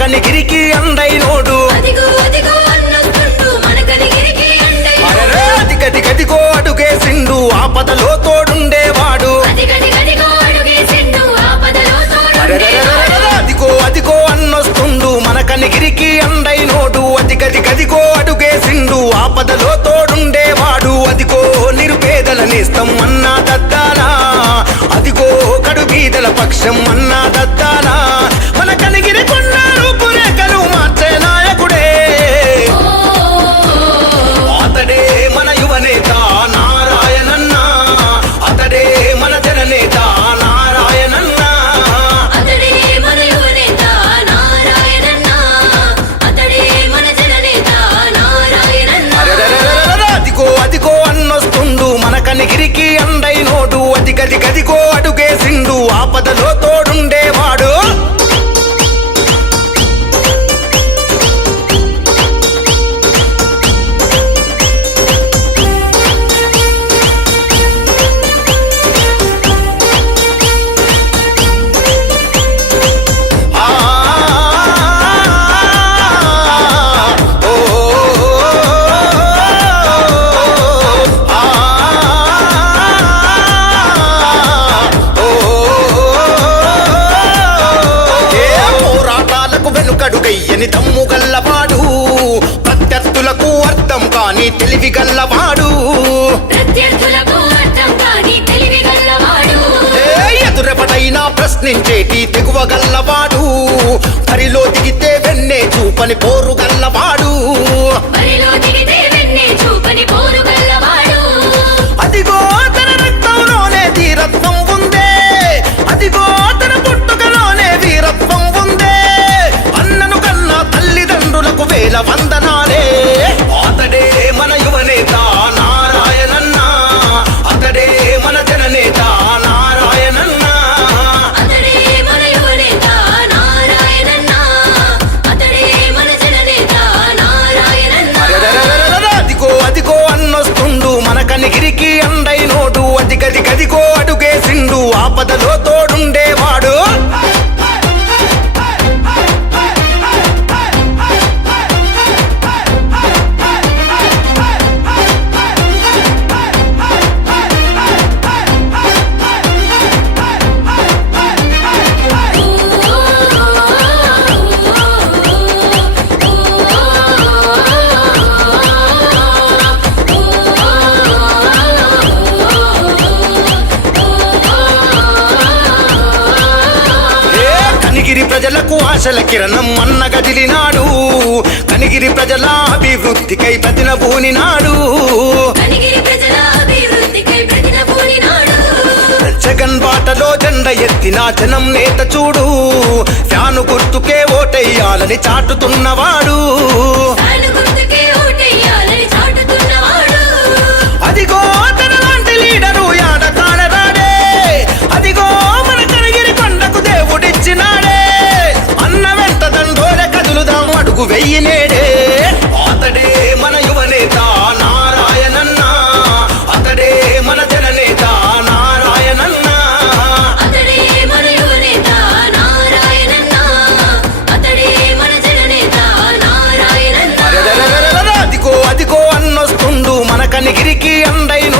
కనిగిరికి అండైనోడు అదిగదిగదిగో అడుగేసిండు ఆపదలో తోడుండేవాడు అదిగో అదిగో అన్నొస్తుండు మన కనిగిరికి అండైనోడు అదిగదిగదిగో అడుగేసిండు ఆపదలో తోడుండేవాడు అదిగో నిరుపేదల నేస్తం అన్నా దద్దాలా అదిగో కడు బీదల పక్షం అన్నా దద్దాలా మన కనిగిరి కొన్నారు పురేకలు మార్చే నాయకుడే అతడే మన యువనేత నారాయణన్న అతడే మన జననేత నారాయణన్న అతడే మన యువనేత నారాయణన్న అతడే మన జననేత నారాయణన్న అదిగో అదిగో అన్నొస్తుండు మన కనిగిరికి అండైనోడు అదిగదిగదిగో అడుగేసిండు ఆపదలో తోడుండేవాడు వెనుకడుగయ్యని దమ్ము గల్లవాడు ప్రత్యర్థులకు అర్థం కాని తెలివి గల్లవాడు ఎదురెపడైనా ప్రశ్నించేటి తెగువ గల్లవాడు బరిలో దిగితే వెన్నే చూపని పోరు గల్లవాడు అదిగో తన రక్తంలోనే ధీరత్వం ఉందే అదిగో తన పుట్టుకలోనే వీరత్వం ఉందే అన్నను కన్నా తల్లిదండ్రులకు వేల వందనాలే అతడే మన యువనేత నారాయణన్న అతడే మన జననేత నారాయణన్న అతడే మన యువనేత నారాయణన్న అతడే మన జననేత నారాయణన్న అదిగో అదిగో అన్నొస్తుండు మన కనిగిరికి అండైనోడు అదిగదిగదిగో అడుగేసిండు ఆపదలో తోడుండేవాడు కనిగిరి ప్రజలకు ఆశల కిరణం అన్న గదిలినాడు కనిగిరి ప్రజల అభివృద్ధికై ప్రతినబూనినాడు జగన్ బాటలో జెండ ఎత్తిన జనం నేత చూడు ఫ్యాను గుర్తుకే ఓటెయ్యాలని చాటుతున్నవాడు అదిగో తన లాంటి లీడరు యాడ కానరాడే అదిగో మన కనిగిరి కొండకు దేవుడిచ్చినాడే అన్న వెంట దండోల కదులుదాం అడుగు వెయ్యినేడే అతడే మన యువనేత నారాయణన్న అతడే మన జననేత నారాయణన్న అతడే మన యువనేత నారాయణన్న అతడే మన జననేత నారాయణన్న అదిగో అదిగో అన్నొస్తుండు మన కనిగిరికి అండైన